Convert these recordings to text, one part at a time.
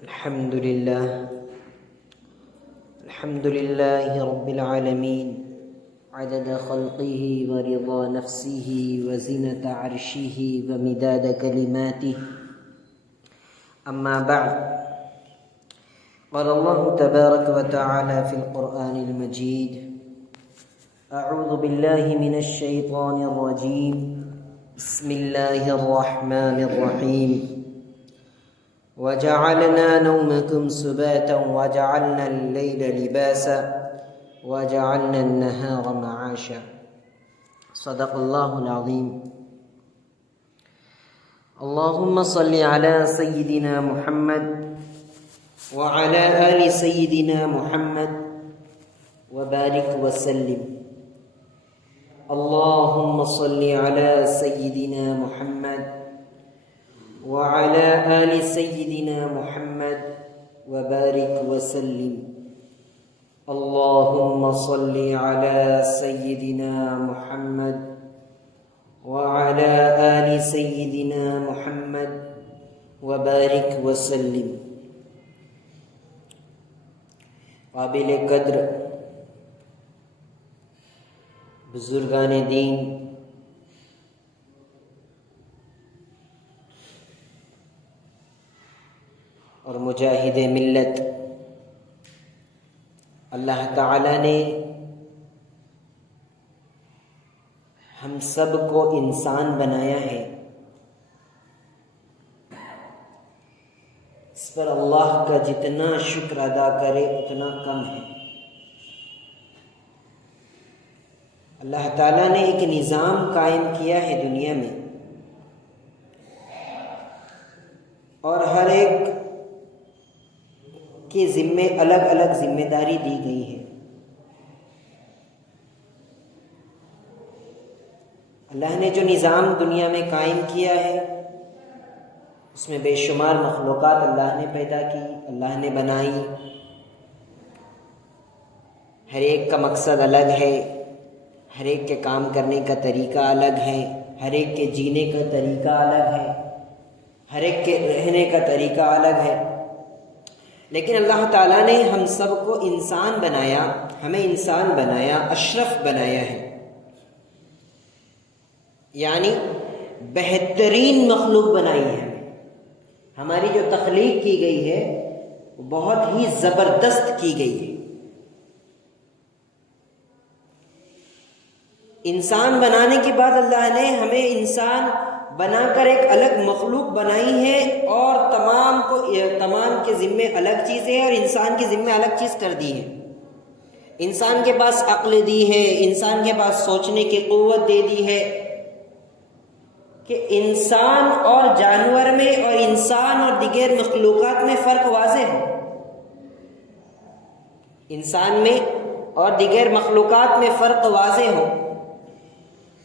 الحمد لله رب العالمين عدد خلقه ورضا نفسه وزنة عرشه ومداد كلماته. أما بعد، قال الله تبارك وتعالى في القرآن المجيد: أعوذ بالله من الشيطان الرجيم، بسم الله الرحمن الرحيم. وجعلنا نومكم سباتا وجعلنا الليل لباسا وجعلنا النهار معاشا. صدق الله العظيم. اللهم صل على سيدنا محمد وعلى آل سيدنا محمد وبارك وسلم. اللهم صل على سيدنا محمد وعلى آل سيدنا محمد وبارك وسلم. اللهم صل على سيدنا محمد وعلى آل سيدنا محمد وبارك وسلم. قابل قدر بزرگان دین، اور مجاہد ملت، اللہ تعالی نے ہم سب کو انسان بنایا ہے. اس پر اللہ کا جتنا شکر ادا کرے اتنا کم ہے. اللہ تعالیٰ نے ایک نظام قائم کیا ہے دنیا میں، اور ہر ایک کے ذمے الگ الگ ذمہ داری دی گئی ہے. اللہ نے جو نظام دنیا میں قائم کیا ہے اس میں بے شمار مخلوقات اللہ نے پیدا کی، اللہ نے بنائی. ہر ایک کا مقصد الگ ہے، ہر ایک کے کام کرنے کا طریقہ الگ ہے، ہر ایک کے جینے کا طریقہ الگ ہے، ہر ایک کے رہنے کا طریقہ الگ ہے. لیکن اللہ تعالیٰ نے ہم سب کو انسان بنایا، ہمیں انسان بنایا، اشرف بنایا ہے. یعنی بہترین مخلوق بنائی ہے. ہماری جو تخلیق کی گئی ہے وہ بہت ہی زبردست کی گئی ہے. انسان بنانے کے بعد اللہ نے ہمیں انسان بنا کر ایک الگ مخلوق بنائی ہے، اور تمام کے ذمے الگ چیزیں ہیں اور انسان کے ذمے الگ چیز کر دی ہے. انسان کے پاس عقل دی ہے، انسان کے پاس سوچنے کی قوت دے دی ہے کہ انسان اور جانور میں اور انسان اور دیگر مخلوقات میں فرق واضح ہے. انسان میں اور دیگر مخلوقات میں فرق واضح ہو.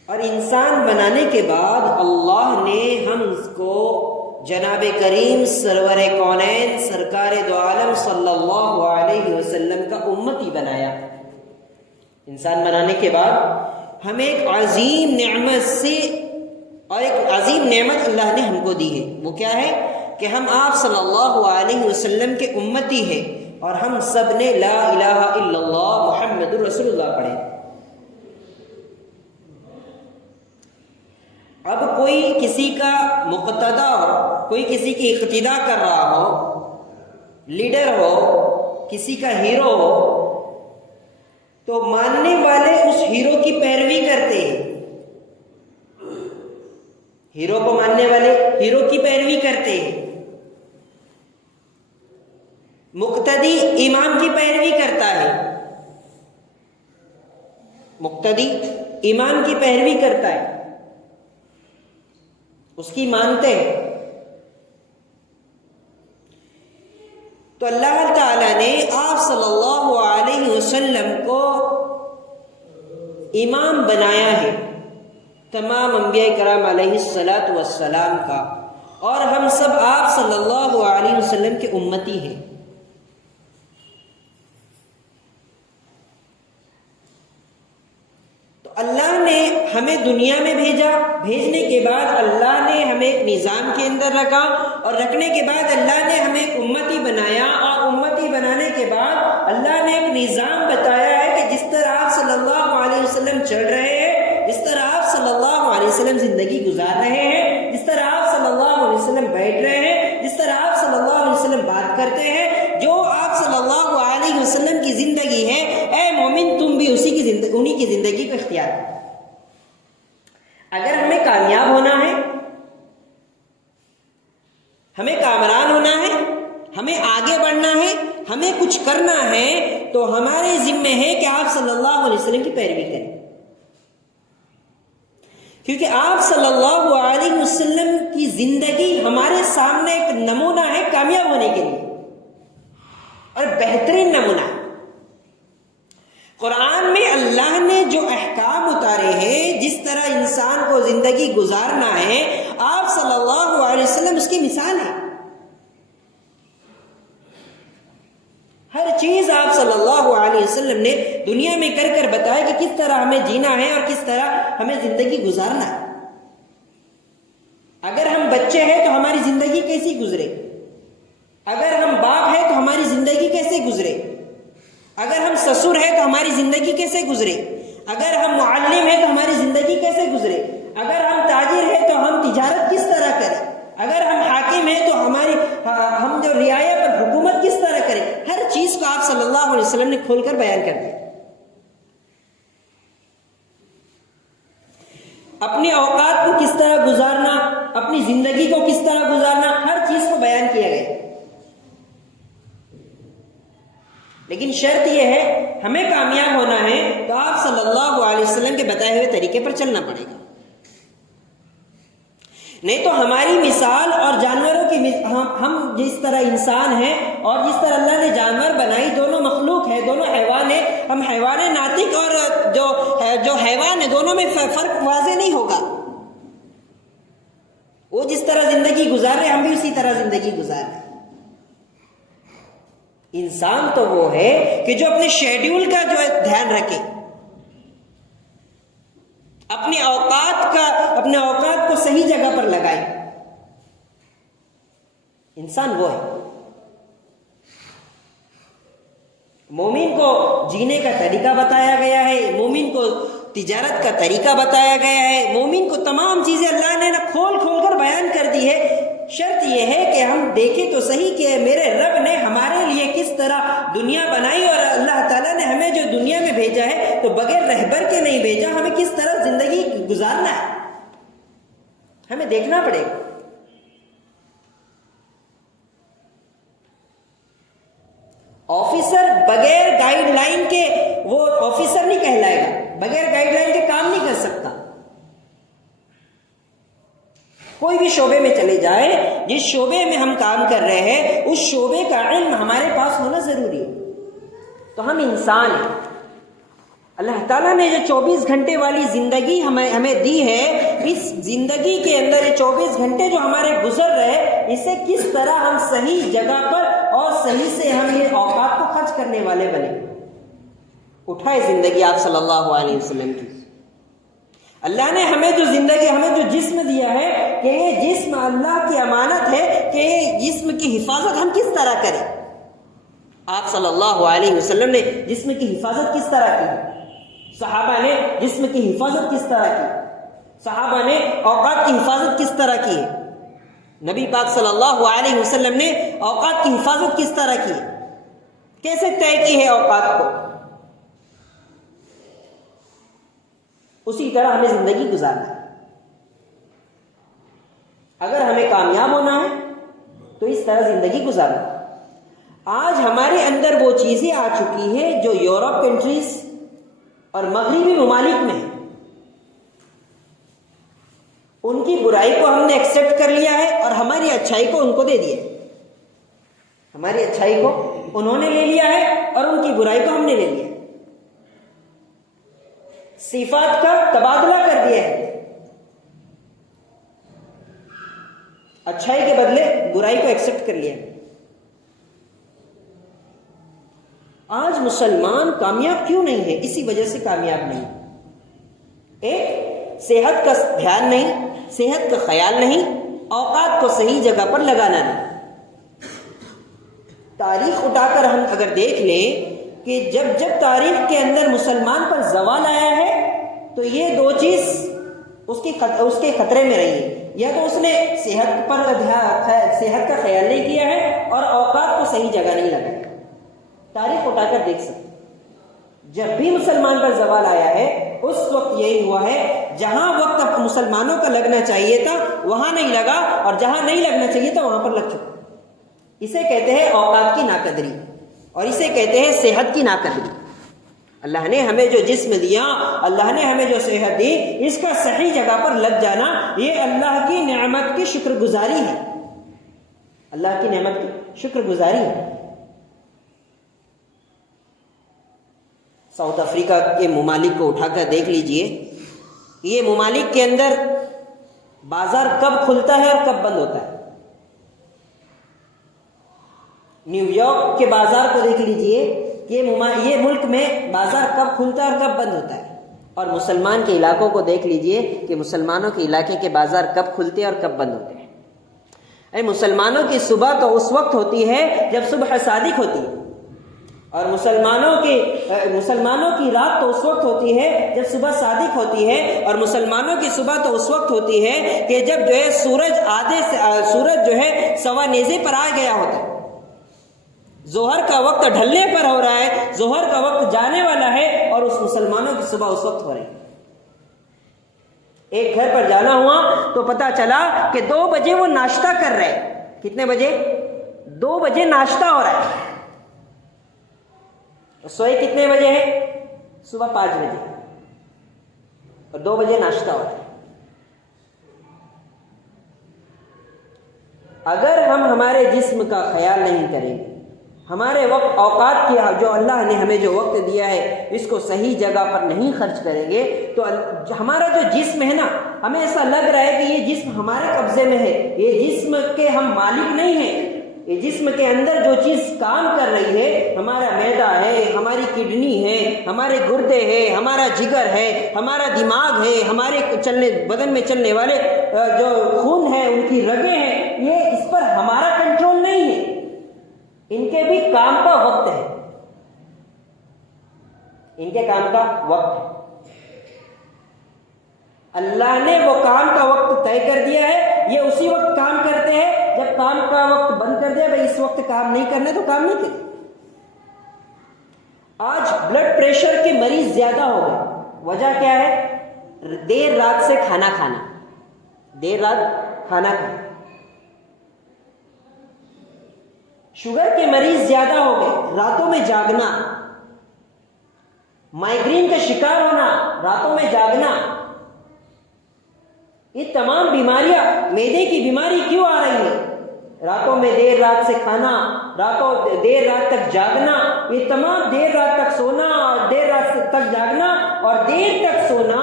اور انسان بنانے کے بعد اللہ نے ہم کو جناب کریم سرور کونین سرکار دو عالم صلی اللہ علیہ وسلم کا امتی بنایا. انسان بنانے کے بعد ہمیں ایک عظیم نعمت سے اور ایک عظیم نعمت اللہ نے ہم کو دی ہے. وہ کیا ہے کہ ہم آپ صلی اللہ علیہ وسلم کے امتی ہیں، اور ہم سب نے لا الہ الا اللہ محمد رسول اللہ پڑھے. اب کوئی کسی کا مقتدا ہو، کوئی کسی کی اقتدا کر رہا ہو، لیڈر ہو، کسی کا ہیرو ہو، تو ماننے والے اس ہیرو کی پیروی کرتے ہیں. ہیرو کو ماننے والے ہیرو کی پیروی کرتے ہیں. مقتدی امام کی پیروی کرتا ہے، مقتدی امام کی پیروی کرتا ہے، اس کی مانتے ہیں. تو اللہ تعالی نے آپ صلی اللہ علیہ وسلم کو امام بنایا ہے تمام انبیاء کرام علیہ الصلاۃ والسلام کا، اور ہم سب آپ صلی اللہ علیہ وسلم کے امتی ہیں. تو اللہ نے ہمیں دنیا میں بھیجا، بھیجنے کے بعد اللہ نے ہمیں ایک نظام کے اندر رکھا، اور رکھنے کے بعد اللہ نے ہمیں ایک امتی بنایا، اور امتی بنانے کے بعد اللہ نے ایک نظام بتایا ہے کہ جس طرح آپ صلی اللہ علیہ وسلم چل رہے ہیں، جس طرح آپ صلی اللہ علیہ وسلم زندگی گزار رہے ہیں، جس طرح آپ صلی اللہ علیہ وسلم بیٹھ رہے ہیں، جس طرح آپ صلی اللہ علیہ وسلم بات کرتے ہیں، جو آپ صلی اللہ علیہ وسلم کی زندگی ہے، اے مومن تم بھی انہی کی زندگی کو اختیار کرو۔ اگر ہمیں کامیاب ہونا ہے، ہمیں کامران ہونا ہے، ہمیں آگے بڑھنا ہے، ہمیں کچھ کرنا ہے، تو ہمارے ذمہ ہے کہ آپ صلی اللہ علیہ وسلم کی پیروی کریں، کیونکہ آپ صلی اللہ علیہ وسلم کی زندگی ہمارے سامنے ایک نمونہ ہے کامیاب ہونے کے لیے، اور بہترین نمونہ ہے۔ قرآن میں اللہ نے جو احکام اتارے ہیں، جس طرح انسان کو زندگی گزارنا ہے، آپ صلی اللہ علیہ وسلم اس کی مثال ہے۔ ہر چیز آپ صلی اللہ علیہ وسلم نے دنیا میں کر کر بتایا کہ کس طرح ہمیں جینا ہے اور کس طرح ہمیں زندگی گزارنا ہے۔ اگر ہم بچے ہیں تو ہماری زندگی کیسی گزرے، اگر ہم باپ ہیں تو ہماری زندگی کیسے گزرے، اگر ہم سسر ہیں تو ہماری زندگی کیسے گزرے، اگر ہم معلم ہیں تو ہماری زندگی کیسے گزرے، اگر ہم تاجر ہیں تو ہم تجارت کس طرح کریں، اگر ہم حاکم ہیں تو ہم جو رعایا پر حکومت کس طرح کریں، ہر چیز کو آپ صلی اللہ علیہ وسلم نے کھول کر بیان کر دیا۔ اپنے اوقات کو کس طرح گزارنا، اپنی زندگی کو کس طرح گزارنا، ہر چیز کو بیان کیا گیا۔ لیکن شرط یہ ہے، ہمیں کامیاب ہونا ہے تو آپ صلی اللہ علیہ وسلم کے بتائے ہوئے طریقے پر چلنا پڑے گا، نہیں تو ہماری مثال اور جانوروں کی ہم جس طرح انسان ہیں اور جس طرح اللہ نے جانور بنائی، دونوں مخلوق ہے، دونوں حیوان ہے، ہم حیوان ناطق اور جو حیوان ہے دونوں میں فرق واضح نہیں ہوگا۔ وہ جس طرح زندگی گزار رہے ہم بھی اسی طرح زندگی گزار رہے ہیں۔ انسان تو وہ ہے کہ جو اپنے شیڈیول کا جو دھیان رکھے، اپنے اوقات کو صحیح جگہ پر لگائے، انسان وہ ہے۔ مومن کو جینے کا طریقہ بتایا گیا ہے، مومن کو تجارت کا طریقہ بتایا گیا ہے، مومن کو تمام چیزیں اللہ نے کھول کر بیان کر دی ہے۔ شرط یہ ہے کہ ہم دیکھیں تو صحیح کہ میرے رب نے ہمارے لیے کس طرح دنیا بنائی، اور اللہ تعالیٰ نے ہمیں جو دنیا میں بھیجا ہے تو بغیر رہبر کے نہیں بھیجا، ہمیں کس طرح زندگی گزارنا ہے ہمیں دیکھنا پڑے گا۔ آفیسر بغیر گائیڈ لائن کے وہ آفیسر نہیں کہلائے گا، بغیر گائیڈ لائن کے کام نہیں کر سکتا۔ کوئی بھی شعبے میں چلے جائے، جس شعبے میں ہم کام کر رہے ہیں اس شعبے کا علم ہمارے پاس ہونا ضروری ہے۔ تو ہم انسان ہیں، اللہ تعالیٰ نے جو 24 گھنٹے والی زندگی ہمیں دی ہے، اس زندگی کے اندر یہ 24 گھنٹے جو ہمارے گزر رہے، اسے کس طرح ہم صحیح جگہ پر اور صحیح سے ہم یہ اوقات کو خرچ کرنے والے بنے۔ اٹھائے زندگی آپ صلی اللہ علیہ وسلم کی۔ اللہ نے ہمیں جو زندگی، ہمیں جو جسم دیا ہے کہ یہ جسم اللہ کی امانت ہے، کہ یہ جسم کی حفاظت ہم کس طرح کریں۔ آپ صلی اللہ علیہ وسلم نے جسم کی حفاظت کس طرح کی، صحابہ نے جسم کی حفاظت کس طرح کی، صحابہ نے اوقات کی حفاظت کس طرح کی، نبی پاک صلی اللہ علیہ وسلم نے اوقات کی حفاظت کس طرح کی، کیسے طے کی ہے اوقات کو۔ اسی طرح ہمیں زندگی گزارنا ہے۔ اگر ہمیں کامیاب ہونا ہے تو اس طرح زندگی گزارنا ہے۔ آج ہمارے اندر وہ چیزیں آ چکی ہیں جو یورپ کنٹریز اور مغربی ممالک میں ہیں۔ ان کی برائی کو ہم نے ایکسپٹ کر لیا ہے اور ہماری اچھائی کو ان کو دے دیا ہے۔ ہماری اچھائی کو انہوں نے لے لیا ہے اور ان کی برائی کو ہم نے لے لیا ہے۔ صفات کا تبادلہ کر دیا ہے، اچھائی کے بدلے برائی کو ایکسپٹ کر لیا ہے۔ آج مسلمان کامیاب کیوں نہیں ہے؟ اسی وجہ سے کامیاب نہیں۔ ایک، صحت کا دھیان نہیں، صحت کا خیال نہیں، اوقات کو صحیح جگہ پر لگانا نہیں۔ تاریخ اٹھا کر ہم اگر دیکھ لیں کہ جب جب تاریخ کے اندر مسلمان پر زوال آیا ہے تو یہ دو چیز اس کے خطرے میں رہی ہے، یا تو اس نے صحت کا خیال نہیں کیا ہے اور اوقات کو صحیح جگہ نہیں لگایا۔ تاریخ اٹھا کر دیکھ سکتے، جب بھی مسلمان پر زوال آیا ہے اس وقت یہی ہوا ہے، جہاں وقت مسلمانوں کا لگنا چاہیے تھا وہاں نہیں لگا، اور جہاں نہیں لگنا چاہیے تھا وہاں پر لگ چکا۔ اسے کہتے ہیں اوقات کی ناقدری، اور اسے کہتے ہیں صحت کی ناقدری۔ اللہ نے ہمیں جو جسم دیا، اللہ نے ہمیں جو صحت دی، اس کا صحیح جگہ پر لگ جانا یہ اللہ کی نعمت کی شکر گزاری ہے، اللہ کی نعمت کی شکر گزاری ہے۔ ساؤتھ افریقہ کے ممالک کو اٹھا کر دیکھ لیجئے، یہ ممالک کے اندر بازار کب کھلتا ہے اور کب بند ہوتا ہے۔ نیو یارک کے بازار کو دیکھ لیجئے کہ یہ ملک میں بازار کب کھلتا ہے اور کب بند ہوتا ہے، اور مسلمان کے علاقوں کو دیکھ لیجئے کہ مسلمانوں کے علاقے کے بازار کب کھلتے ہیں اور کب بند ہوتے ہیں۔ مسلمانوں کی صبح تو اس وقت ہوتی ہے جب صبح صادق ہوتی ہے، اور مسلمانوں کی رات تو اس وقت ہوتی ہے جب صبح صادق ہوتی ہے، اور مسلمانوں کی صبح تو اس وقت ہوتی ہے کہ جب جو ہے سورج جو ہے سوا نیزے پر آ گیا ہوتا ہے، ظہر کا وقت ڈھلنے پر ہو رہا ہے، ظہر کا وقت جانے والا ہے، اور اس مسلمانوں کی صبح اس وقت ہو رہی ہے۔ ایک گھر پر جانا ہوا تو پتا چلا کہ 2 بجے وہ ناشتہ کر رہے ہیں۔ کتنے بجے؟ 2 بجے ناشتہ ہو رہا ہے۔ سوئے کتنے بجے ہے؟ صبح 5 بجے، اور 2 بجے ناشتہ ہو رہا ہے۔ اگر ہم ہمارے جسم کا خیال نہیں کریں گے، ہمارے وقت اوقات کی جو اللہ نے ہمیں جو وقت دیا ہے اس کو صحیح جگہ پر نہیں خرچ کریں گے تو ہمارا جو جسم ہے نا، ہمیں ایسا لگ رہا ہے کہ یہ جسم ہمارے قبضے میں ہے، یہ جسم کے ہم مالک نہیں ہیں۔ یہ جسم کے اندر جو چیز کام کر رہی ہے، ہمارا معدہ ہے، ہماری کڈنی ہے، ہمارے گردے ہیں، ہمارا جگر ہے، ہمارا دماغ ہے، ہمارے بدن میں چلنے والے جو خون ہے، ان کی رگیں ہیں، یہ اس پر ہمارا کنٹرول نہیں ہے۔ ان کے بھی کام کا وقت ہے، ان کے کام کا وقت ہے۔ اللہ نے وہ کام کا وقت طے کر دیا ہے، یہ اسی وقت کام کرتے ہیں۔ جب کام کا وقت بند کر دیا، بھائی اس وقت کام نہیں کرنا تو کام نہیں کرے۔ آج بلڈ پریشر کے مریض زیادہ ہو گئے، وجہ کیا ہے؟ دیر رات سے کھانا کھانا، دیر رات کھانا کھانا۔ شوگر کے مریض زیادہ ہو گئے، راتوں میں جاگنا، مائیگرین کا شکار ہونا، راتوں میں جاگنا۔ یہ تمام بیماریاں، معدے کی بیماری کیوں آ رہی ہے؟ راتوں میں دیر رات سے کھانا، دیر رات تک جاگنا، یہ تمام دیر رات تک سونا اور دیر رات تک جاگنا اور دیر تک سونا،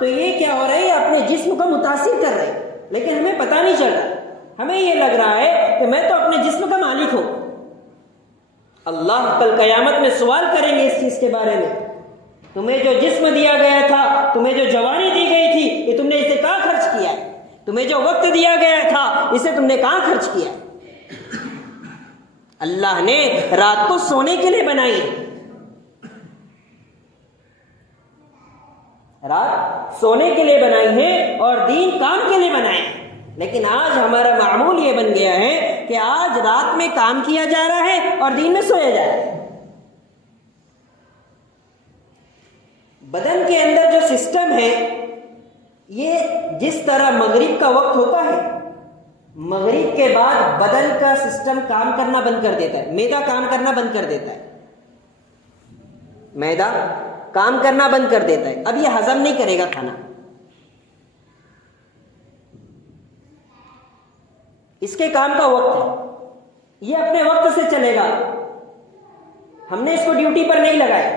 تو یہ کیا ہو رہا ہے؟ اپنے جسم کو متاثر کر رہے ہیں، لیکن ہمیں پتہ نہیں چل رہا۔ ہمیں یہ لگ رہا ہے کہ میں تو اپنے جسم کا مالک ہوں۔ اللہ کل قیامت میں سوال کریں گے اس چیز کے بارے میں، تمہیں جو جسم دیا گیا تھا، تمہیں جو جوانی دی گئی تھی، یہ تم نے اسے کہاں خرچ کیا ہے؟ تمہیں جو وقت دیا گیا تھا، اسے تم نے کہاں خرچ کیا؟ اللہ نے رات کو سونے کے لیے بنائی ہے، رات سونے کے لیے بنائی ہے اور دین کام کے لیے بنائے ہیں۔ لیکن آج ہمارا معمول یہ بن گیا ہے کہ آج رات میں کام کیا جا رہا ہے اور دین میں سویا جا رہا ہے۔ بدن کے اندر جو سسٹم ہے، یہ جس طرح مغرب کا وقت ہوتا ہے، مغرب کے بعد بدن کا سسٹم کام کرنا بند کر دیتا ہے، معدہ کام کرنا بند کر دیتا ہے، معدہ کام کرنا بند کر دیتا ہے۔ اب یہ ہضم نہیں کرے گا کھانا، اس کے کام کا وقت ہے، یہ اپنے وقت سے چلے گا، ہم نے اس کو ڈیوٹی پر نہیں لگایا۔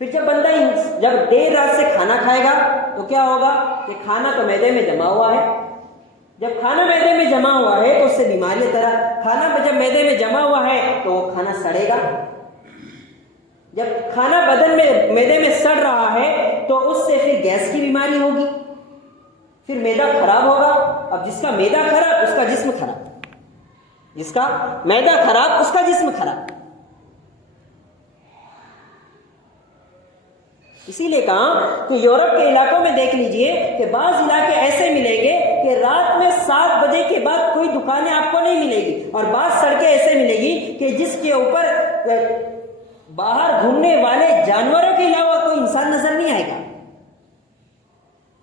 پھر جب بندہ جب دیر رات سے کھانا کھائے گا تو کیا ہوگا کہ کھانا تو معدے میں جمع ہوا ہے، جب کھانا معدے میں جمع ہوا ہے تو اس سے بیماریاں طرح، کھانا جب معدے میں جمع ہوا ہے تو وہ کھانا سڑے گا، جب کھانا بدن میں معدے میں سڑ رہا ہے تو اس سے پھر گیس کی بیماری ہوگی، پھر معدہ خراب ہوگا. اب جس کا معدہ خراب اس کا جسم خراب، جس کا معدہ خراب اس کا جسم خراب. اسی لیے کہا کہ یورپ کے علاقوں میں دیکھ لیجئے کہ بعض علاقے ایسے ملیں گے کہ رات میں 7 بجے کے بعد کوئی دکانیں آپ کو نہیں ملے گی، اور بعض سڑکیں ایسے ملے گی کہ جس کے اوپر باہر گھومنے والے جانوروں کے علاوہ کوئی انسان نظر نہیں آئے گا.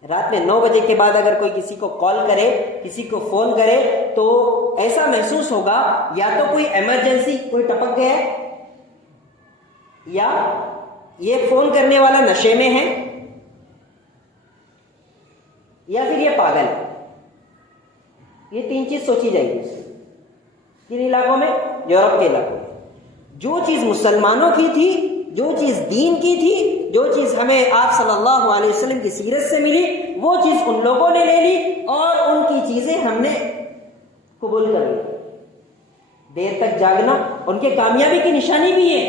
رات میں 9 بجے کے بعد اگر کوئی کسی کو کال کرے، کسی کو فون کرے، تو ایسا محسوس ہوگا یا تو کوئی ایمرجنسی، کوئی ٹپک گیا ہے، یا یہ فون کرنے والا نشے میں ہے، یا پھر یہ پاگل ہے. یہ 3 چیز سوچی جائے گی. کن علاقوں میں؟ یورپ کے علاقوں میں. جو چیز مسلمانوں کی تھی، جو چیز دین کی تھی، جو چیز ہمیں آپ صلی اللہ علیہ وسلم کی سیرت سے ملی، وہ چیز ان لوگوں نے لے لی اور ان کی چیزیں ہم نے قبول کر لی. دیر تک جاگنا ان کے کامیابی کی نشانی بھی ہے.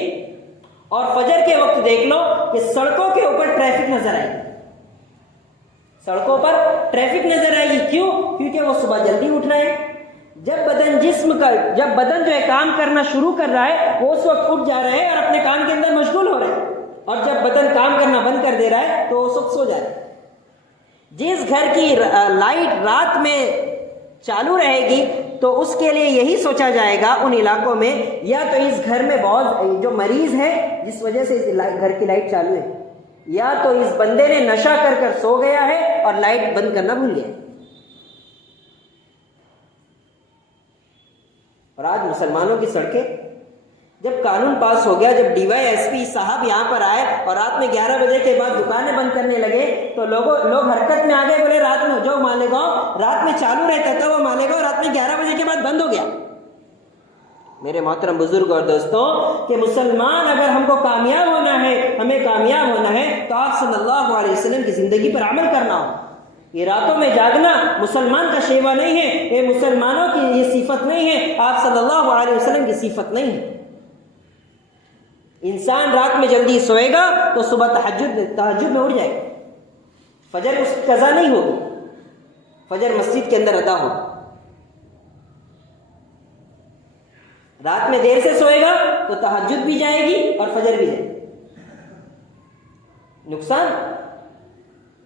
اور فجر کے وقت دیکھ لو کہ سڑکوں کے اوپر ٹریفک نظر آئے گی، سڑکوں پر ٹریفک نظر آئے گی. کیوں؟ کیونکہ وہ صبح جلدی اٹھ رہے ہیں. جب بدن جو ہے کام کرنا شروع کر رہا ہے، وہ اس وقت اٹھ جا رہے ہیں اور اپنے کام کے اندر مشغول ہو رہے ہیں، اور جب بدن کام کرنا بند کر دے رہا ہے تو اس وقت سو جا رہے ہیں. جس گھر کی لائٹ رات میں چالو رہے گی تو اس کے لیے یہی سوچا جائے گا ان علاقوں میں، یا تو اس گھر میں بہت جو مریض ہے جس وجہ سے اس گھر کی لائٹ چالو ہے، یا تو اس بندے نے نشہ کر سو گیا ہے اور لائٹ بند کرنا بھول گیا. اور آج مسلمانوں کی سڑکیں، جب قانون پاس ہو گیا، جب DYSP صاحب یہاں پر آئے اور رات میں 11 بجے کے بعد دکانیں بند کرنے لگے، تو لوگ حرکت میں آ گئے. بولے رات میں جو مالیگاؤں رات میں چالو رہتا تھا وہ مالیگاؤں رات میں 11 بجے کے بعد بند ہو گیا. میرے محترم بزرگ اور دوستوں، کہ مسلمان اگر ہم کو کامیاب ہونا ہے، ہمیں کامیاب ہونا ہے، تو آپ صلی اللہ علیہ وسلم کی زندگی پر عمل کرنا ہو. یہ راتوں میں جاگنا مسلمان کا شیوا نہیں ہے، یہ مسلمانوں کی یہ صفت نہیں ہے، آپ صلی اللہ علیہ وسلم کی صفت نہیں ہے. انسان رات میں جلدی سوئے گا تو صبح تہجد میں اٹھ جائے گا. فجر اس کی قضا نہیں ہوگی، فجر مسجد کے اندر ادا ہوگی. رات میں دیر سے سوئے گا تو تہجد بھی جائے گی اور فجر بھی جائے گی. نقصان،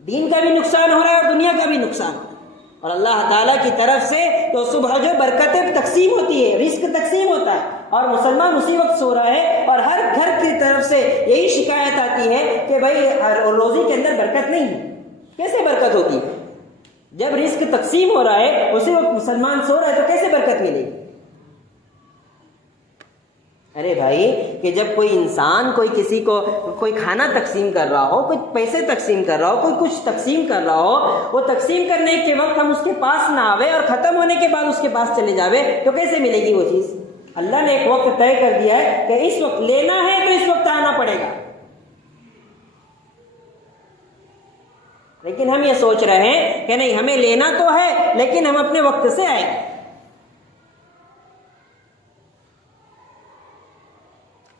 دین کا بھی نقصان ہو رہا ہے اور دنیا کا بھی نقصان ہو رہا ہے. اور اللہ تعالیٰ کی طرف سے تو صبح جو برکتیں تقسیم ہوتی ہے، رزق تقسیم ہوتا ہے، اور مسلمان اسی وقت سو رہا ہے. اور ہر گھر کی طرف سے یہی شکایت آتی ہے کہ بھائی روزی کے اندر برکت نہیں ہے. کیسے برکت ہوگی؟ جب رزق تقسیم ہو رہا ہے اسی وقت مسلمان سو رہا ہے تو کیسے برکت ملے گی؟ ارے بھائی، کہ جب کوئی انسان کسی کو کوئی کھانا تقسیم کر رہا ہو، کوئی پیسے تقسیم کر رہا ہو، کوئی کچھ تقسیم کر رہا ہو، وہ تقسیم کرنے کے وقت ہم اس کے پاس نہ آوے اور ختم ہونے کے بعد اس کے پاس چلے جاوے تو کیسے ملے گی وہ چیز؟ اللہ نے ایک وقت طے کر دیا ہے کہ اس وقت لینا ہے تو اس وقت آنا پڑے گا. لیکن ہم یہ سوچ رہے ہیں کہ نہیں، ہمیں لینا تو ہے لیکن ہم اپنے وقت سے آئے.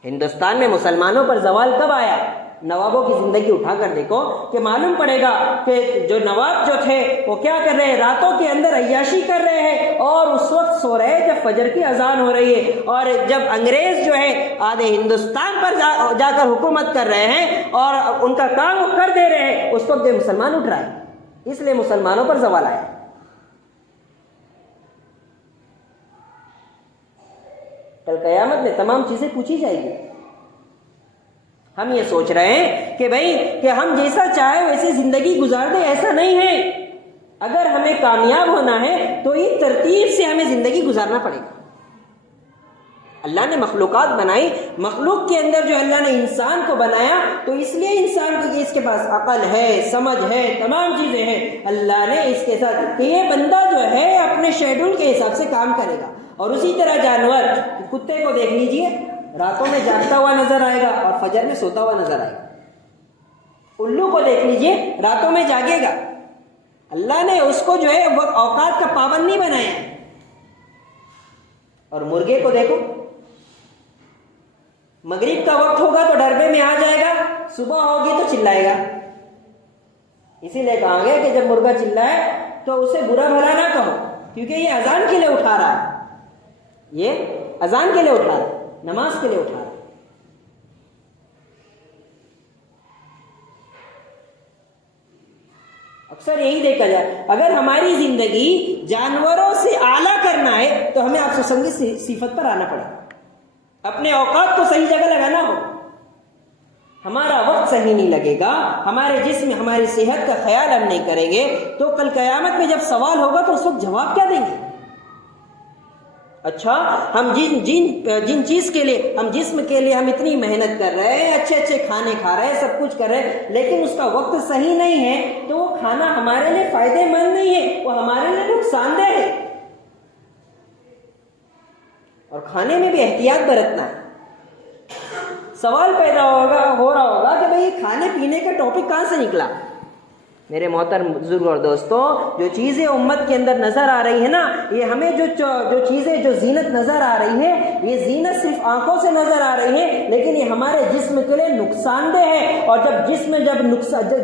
ہندوستان میں مسلمانوں پر زوال کب آیا؟ نوابوں کی زندگی اٹھا کر دیکھو کہ معلوم پڑے گا کہ جو نواب جو تھے وہ کیا کر رہے ہیں، راتوں کے اندر عیاشی کر رہے ہیں اور اس وقت سو رہے ہیں جب فجر کی اذان ہو رہی ہے. اور جب انگریز جو ہے آدھے ہندوستان پر جا کر حکومت کر رہے ہیں اور ان کا کام وہ کر دے رہے ہیں، اس وقت یہ مسلمان اٹھ رہا ہے. اس لیے مسلمانوں پر زوال آیا. کل قیامت میں تمام چیزیں پوچھی جائے گی. ہم یہ سوچ رہے ہیں کہ بھائی کہ ہم جیسا چاہے ویسی زندگی گزار دیں، ایسا نہیں ہے. اگر ہمیں کامیاب ہونا ہے تو اس ترتیب سے ہمیں زندگی گزارنا پڑے گا. اللہ نے مخلوقات بنائی، مخلوق کے اندر جو اللہ نے انسان کو بنایا تو اس لیے انسان کو اس کے پاس عقل ہے، سمجھ ہے، تمام چیزیں ہیں. اللہ نے اس کے ساتھ کہ یہ بندہ جو ہے اپنے شیڈول کے حساب سے کام کرے گا. اور اسی طرح جانور، کتے کو دیکھ لیجئے، راتوں میں جاگتا ہوا نظر آئے گا اور فجر میں سوتا ہوا نظر آئے گا. الو کو دیکھ لیجئے، راتوں میں جاگے گا. اللہ نے اس کو جو ہے وقت اوقات کا پابند نہیں بنایا. اور مرغے کو دیکھو، مغرب کا وقت ہوگا تو ڈربے میں آ جائے گا، صبح ہوگی تو چلائے گا۔ اسی لیے کہا گیا کہ جب مرغا چلائے تو اسے برا بھلا نہ کہو، کیونکہ یہ اذان کے لیے اٹھا رہا ہے، یہ اذان کے لیے اٹھا رہا ہے، نماز کے لیے اٹھا رہا ہے۔ اکثر یہی دیکھا جائے، اگر ہماری زندگی جانوروں سے اعلیٰ کرنا ہے تو ہمیں آپ سنگی صفت پر آنا پڑے، اپنے اوقات کو صحیح جگہ لگانا ہو۔ ہمارا وقت صحیح نہیں لگے گا، ہمارے جسم ہماری صحت کا خیال ہم نہیں کریں گے تو کل قیامت میں جب سوال ہوگا تو اس وقت جواب کیا دیں گے؟ اچھا، ہم جن چیز کے لیے، ہم جسم کے لیے ہم اتنی محنت کر رہے ہیں، اچھے اچھے کھانے کھا رہے ہیں، سب کچھ کر رہے ہیں، لیکن اس کا وقت صحیح نہیں ہے تو وہ کھانا ہمارے لیے فائدے مند نہیں ہے، وہ ہمارے لیے نقصان دہ ہے۔ اور کھانے میں بھی احتیاط برتنا ہے۔ سوال پیدا ہو رہا ہوگا کہ بھئی کھانے پینے کا ٹاپک کہاں سے نکلا؟ میرے محترم بزرگ اور دوستوں، جو چیزیں امت کے اندر نظر آ رہی ہے نا، یہ ہمیں جو چیزیں، جو زینت نظر آ رہی ہے، یہ زینت صرف آنکھوں سے نظر آ رہی ہے، لیکن یہ ہمارے جسم کے لیے نقصان دہ ہے۔ اور جب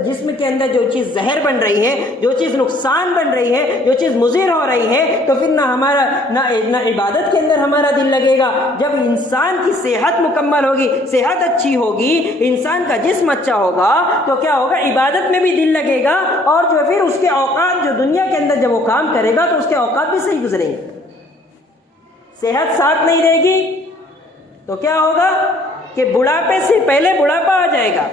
جسم کے اندر جو چیز زہر بن رہی ہے، جو چیز نقصان بن رہی ہے، جو چیز مضر ہو رہی ہے، تو پھر نہ عبادت کے اندر ہمارا دل لگے گا۔ جب انسان کی صحت مکمل ہوگی، صحت اچھی ہوگی، انسان کا جسم اچھا ہوگا تو کیا ہوگا؟ عبادت میں بھی دل لگے گا، اور جو پھر اس کے اوقات، جو دنیا کے اندر جب وہ کام کرے گا تو اس کے اوقات بھی صحیح گزریں گے۔ صحت ساتھ نہیں رہے گی تو کیا ہوگا کہ بڑھاپے سے پہلے بڑھاپا آ جائے گا۔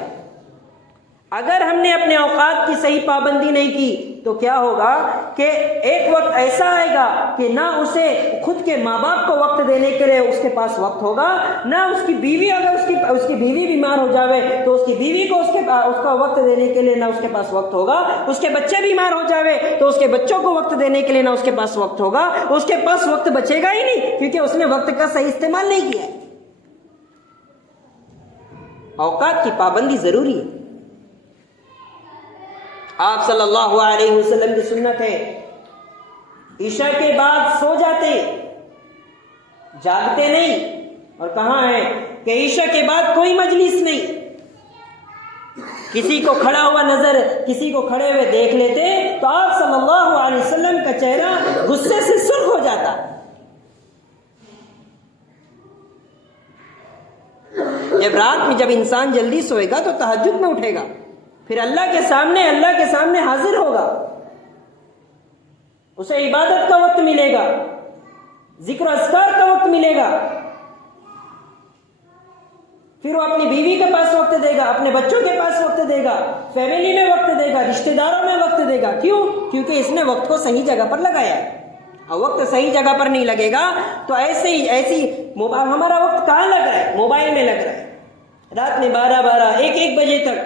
اگر ہم نے اپنے اوقات کی صحیح پابندی نہیں کی تو کیا ہوگا کہ ایک وقت ایسا آئے گا کہ نہ اسے خود کے ماں باپ کو وقت دینے کے لیے اس کے پاس وقت ہوگا، نہ اس کی بیوی، اگر اس کی بیوی بیمار ہو جاوے تو اس کی بیوی کو اس کا وقت دینے کے لیے نہ اس کے پاس وقت ہوگا، اس کے بچے بیمار ہو جاوے تو اس کے بچوں کو وقت دینے کے لیے نہ اس کے پاس وقت ہوگا، اس کے پاس وقت بچے گا ہی نہیں، کیونکہ اس نے وقت کا صحیح استعمال نہیں کیا۔ اوقات کی پابندی ضروری ہے۔ آپ صلی اللہ علیہ وسلم کی سنت ہے، عشاء کے بعد سو جاتے، جاگتے نہیں۔ اور کہاں ہے کہ عشاء کے بعد کوئی مجلس نہیں، کسی کو کھڑا ہوا نظر، کسی کو کھڑے ہوئے دیکھ لیتے تو آپ صلی اللہ علیہ وسلم کا چہرہ غصے سے سرخ ہو جاتا۔ جب رات میں جب انسان جلدی سوئے گا تو تہجد میں اٹھے گا، پھر اللہ کے سامنے حاضر ہوگا، اسے عبادت کا وقت ملے گا، ذکر و اذکار کا وقت ملے گا، پھر وہ اپنی بیوی کے پاس وقت دے گا، اپنے بچوں کے پاس وقت دے گا، فیملی میں وقت دے گا، رشتہ داروں میں وقت دے گا۔ کیوں؟ کیونکہ اس نے وقت کو صحیح جگہ پر لگایا ہے۔ اور وقت صحیح جگہ پر نہیں لگے گا تو ایسی ہمارا وقت کہاں لگ رہا ہے؟ موبائل میں لگ رہا ہے۔ رات میں 12 1 بجے تک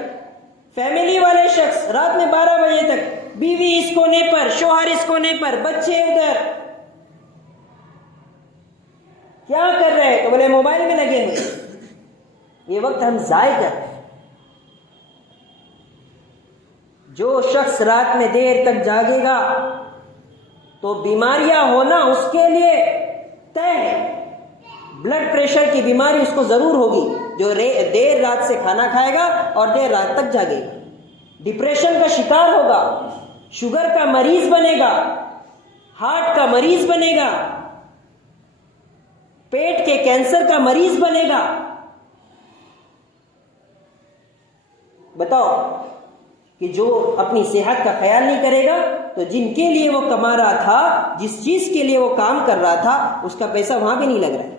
فیملی والے شخص، رات میں 12 بجے تک بیوی اس کونے پر، شوہر اس کونے پر، بچے ادھر، کیا کر رہے ہیں؟ تو بولے موبائل میں لگے ہوئے۔ یہ وقت ہم ضائع کر رہے ہیں۔ جو شخص رات میں دیر تک جاگے گا تو بیماریاں ہونا اس کے لیے طے ہے۔ بلڈ پریشر کی بیماری اس کو ضرور ہوگی، جو دیر رات سے کھانا کھائے گا اور دیر رات تک جاگے گا۔ ڈپریشن کا شکار ہوگا، شوگر کا مریض بنے گا، ہارٹ کا مریض بنے گا، پیٹ کے کینسر کا مریض بنے گا۔ بتاؤ کہ جو اپنی صحت کا خیال نہیں کرے گا تو جن کے لیے وہ کما رہا تھا، جس چیز کے لیے وہ کام کر رہا تھا، اس کا پیسہ وہاں بھی نہیں لگ رہا ہے۔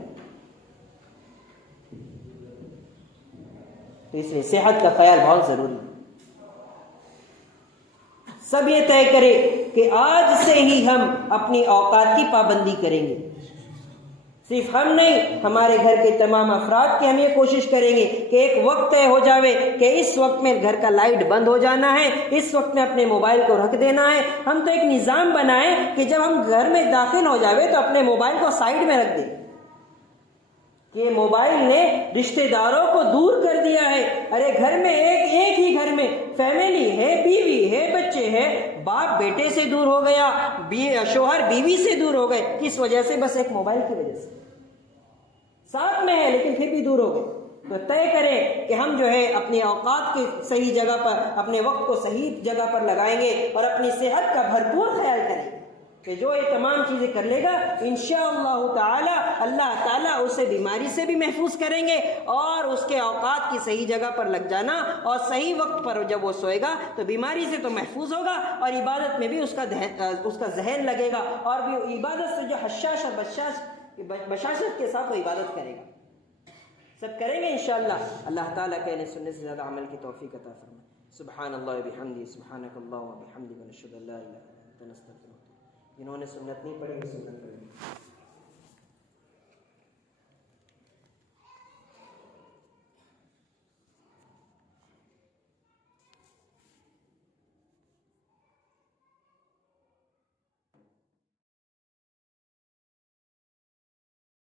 تو اس لیے صحت کا خیال بہت ضروری ہے۔ سب یہ طے کرے کہ آج سے ہی ہم اپنی اوقات کی پابندی کریں گے۔ صرف ہم نہیں، ہمارے گھر کے تمام افراد کی ہم یہ کوشش کریں گے کہ ایک وقت طے ہو جاوے کہ اس وقت میں گھر کا لائٹ بند ہو جانا ہے، اس وقت میں اپنے موبائل کو رکھ دینا ہے۔ ہم تو ایک نظام بنائیں کہ جب ہم گھر میں داخل ہو جاوے تو اپنے موبائل کو سائیڈ میں رکھ دیں، کہ موبائل نے رشتہ داروں کو دور کر دیا ہے۔ ارے گھر میں ایک ہی گھر میں فیملی ہے، بیوی ہے، بچے ہیں، باپ بیٹے سے دور ہو گیا، شوہر بیوی سے دور ہو گئے، کس وجہ سے؟ بس ایک موبائل کی وجہ سے۔ ساتھ میں ہے لیکن پھر بھی دور ہو گئے۔ تو طے کریں کہ ہم جو ہے اپنے اوقات کے صحیح جگہ پر، اپنے وقت کو صحیح جگہ پر لگائیں گے اور اپنی صحت کا بھرپور خیال کریں گے کہ جو یہ تمام چیزیں کر لے گا انشاءاللہ تعالی اللہ تعالیٰ اسے بیماری سے بھی محفوظ کریں گے، اور اس کے اوقات کی صحیح جگہ پر لگ جانا اور صحیح وقت پر جب وہ سوئے گا تو بیماری سے تو محفوظ ہوگا، اور عبادت میں بھی اس کا ذہن لگے گا، اور بھی عبادت سے جو حشاش اور بشاشت کے ساتھ وہ عبادت کرے گا۔ سب کریں گے انشاءاللہ۔ اللہ تعالیٰ کہنے سننے سے زیادہ عمل کی توفیق عطا فرمائے۔ سبحان اللہ و بحمدہ، سبحانک اللہ و بحمدک، نشہد ان لا الہ الا انت، نستغفرک۔ جنہوں نے سنت نہیں پڑھی وہ سنت پڑھیں۔